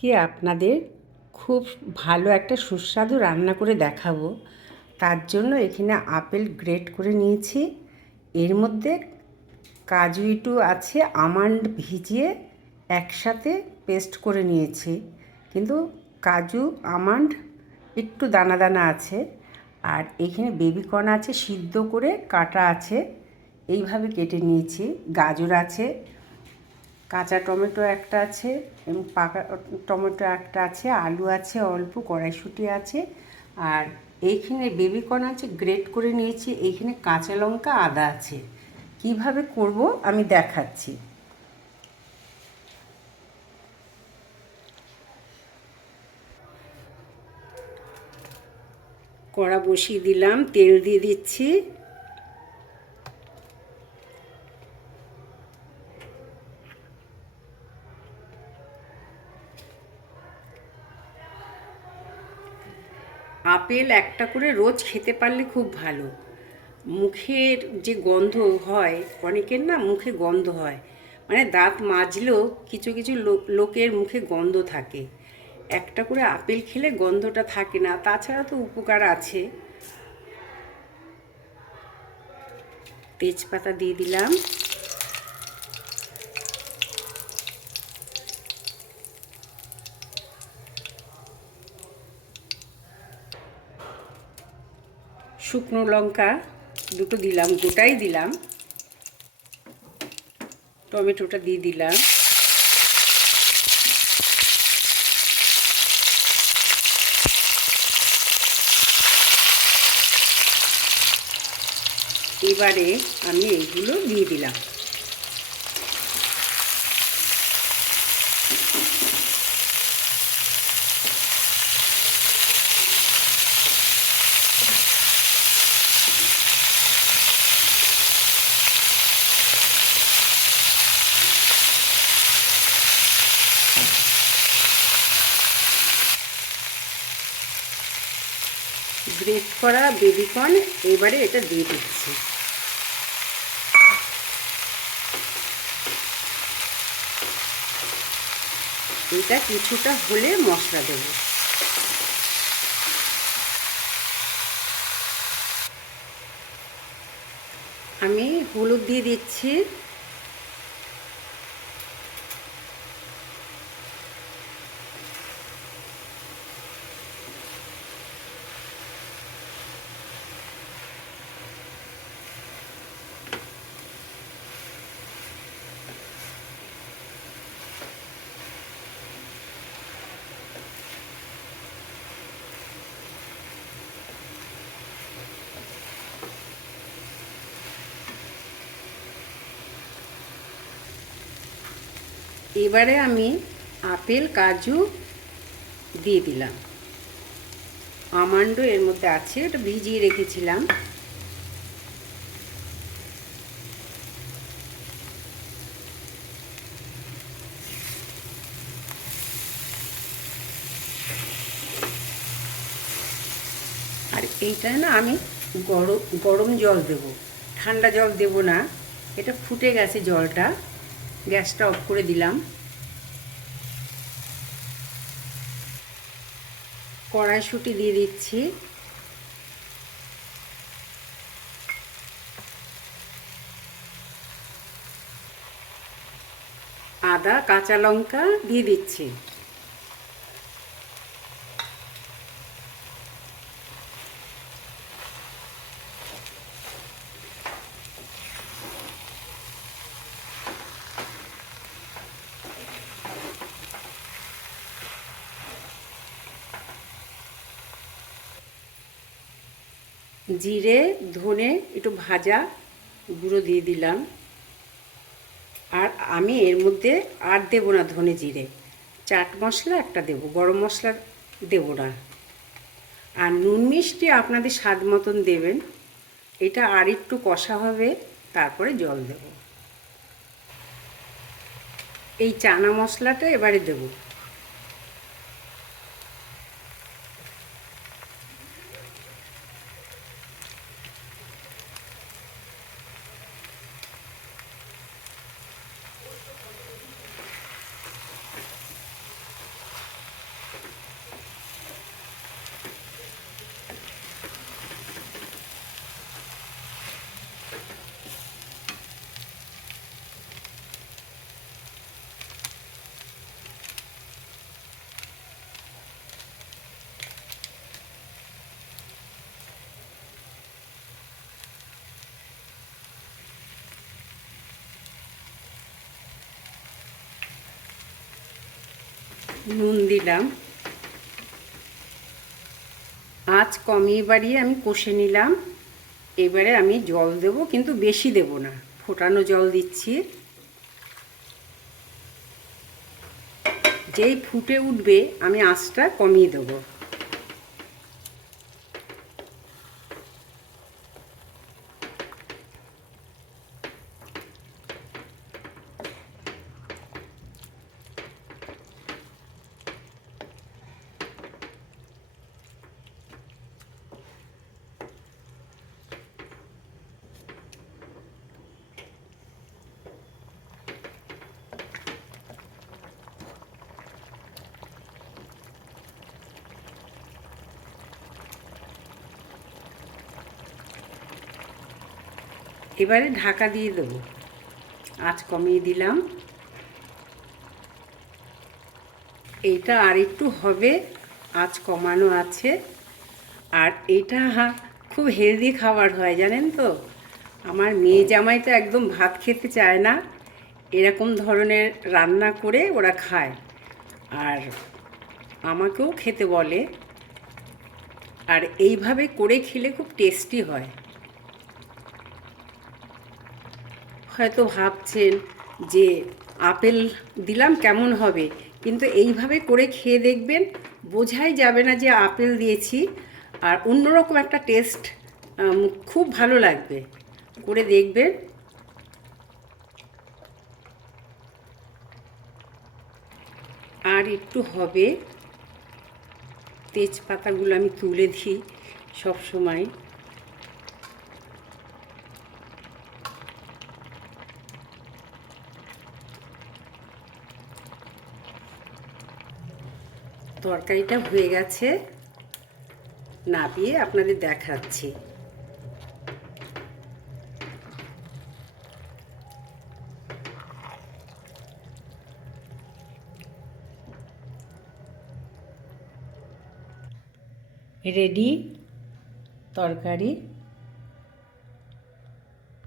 কি আপনাদের খুব ভালো একটা সুস্বাদু রান্না করে দেখাবো। তার জন্য এখানে আপেল গ্রেট করে নিয়েছি, এর মধ্যে কাজু একটু আছে, আমন্ড ভিজিয়ে একসাথে পেস্ট করে নিয়েছি, কিন্তু কাজু আমন্ড একটু দানা দানা আছে। আর এখানে বেবিকর্ন আছে, সিদ্ধ করে কাটা আছে, এইভাবে কেটে নিয়েছি। গাজর আছে, কাঁচা টমেটো একটা আছে এবং পাকা টমেটো একটা আছে, আলু আছে অল্প, কড়াইশুঁটি আছে, আর এইখানে বেবিকর্ন আছে গ্রেট করে নিয়েছি। এইখানে কাঁচা লঙ্কা আদা আছে। কিভাবে করব আমি দেখাচ্ছি। কড়া বসিয়ে দিলাম, তেল দিয়ে দিচ্ছি। আপেল একটা করে রোজ খেতে পারলে খুব ভালো। মুখের যে গন্ধ হয়, অনেকের না মুখে গন্ধ হয়, মানে দাঁত মাজলেও কিছু কিছু লোকের মুখে গন্ধ থাকে। একটা করে আপেল খেলে গন্ধটা থাকে না, তাছাড়া তো উপকার আছে। তেজপাতা দিয়ে দিলাম, শুকনো লঙ্কা দুটো দিলাম, গোটাই দিলাম, টমেটোটা দিয়ে দিলাম, এবারে আমি এইগুলো দিয়ে দিলাম। গ্রেট করা বেবিকর্ন এবারে এটা দিয়ে দিচ্ছি। এটা কিছুটা হলে মশলা দেব। আমি হলুদ দিয়ে দিচ্ছি, এবারে আমি আপেল কাজু দিয়ে দিলাম। আমন্ডও এর মধ্যে আছে, ওটা ভিজিয়ে রেখেছিলাম। আর এইটা না আমি গরম জল দেব, ঠান্ডা জল দেব না। এটা ফুটে গেছে জলটা, গ্যাসটা অফ করে দিলাম। কড়াইশুঁটি দিয়ে দিচ্ছি, আদা কাঁচা লঙ্কা দিয়ে দিচ্ছি, জিরে ধনে একটু ভাজা গুঁড়ো দিয়ে দিলাম। আর আমি এর মধ্যে আর দেব না ধনে জিরে, চাট মশলা একটা দেব, গরম মশলা দেব না। আর নুন মিষ্টি আপনাদের স্বাদ মতন দেবেন। এটা আর একটু কষা হবে, তারপরে জল দেব। এই চানা মশলাটা এবারে দেব। নুন দিলাম, আঁচ কমিয়ে বাড়িয়ে আমি কষে নিলাম। এবারে আমি জল দেব, কিন্তু বেশি দেব না, ফোটানো জল দিচ্ছি। যেই ফুটে উঠবে আমি আঁচটা কমিয়ে দেবো। এবারে ঢাকা দিয়ে দেবো, আঁচ কমিয়ে দিলাম। এইটা আর একটু হবে, আঁচ কমানো আছে। আর এটা খুব হেলদি খাবার হয়, জানেন তো। আমার মেয়ে জামাই তো একদম ভাত খেতে চায় না, এরকম ধরনের রান্না করে ওরা খায়, আর আমাকেও খেতে বলে। আর এইভাবে করে খেলে খুব টেস্টি হয়। হয়তো ভাবছেন যে আপেল দিলাম কেমন হবে, কিন্তু এইভাবে করে খেয়ে দেখবেন, বোঝাই যাবে না যে আপেল দিয়েছি। আর অন্যরকম একটা টেস্ট, খুব ভালো লাগবে, করে দেখবেন। আর একটু হবে, তেজপাতাগুলো আমি তুলে দিই সব সময়। তরকারিটা হয়ে গেছে, নামিয়ে আপনাদের দেখাচ্ছি। রেডি তরকারি।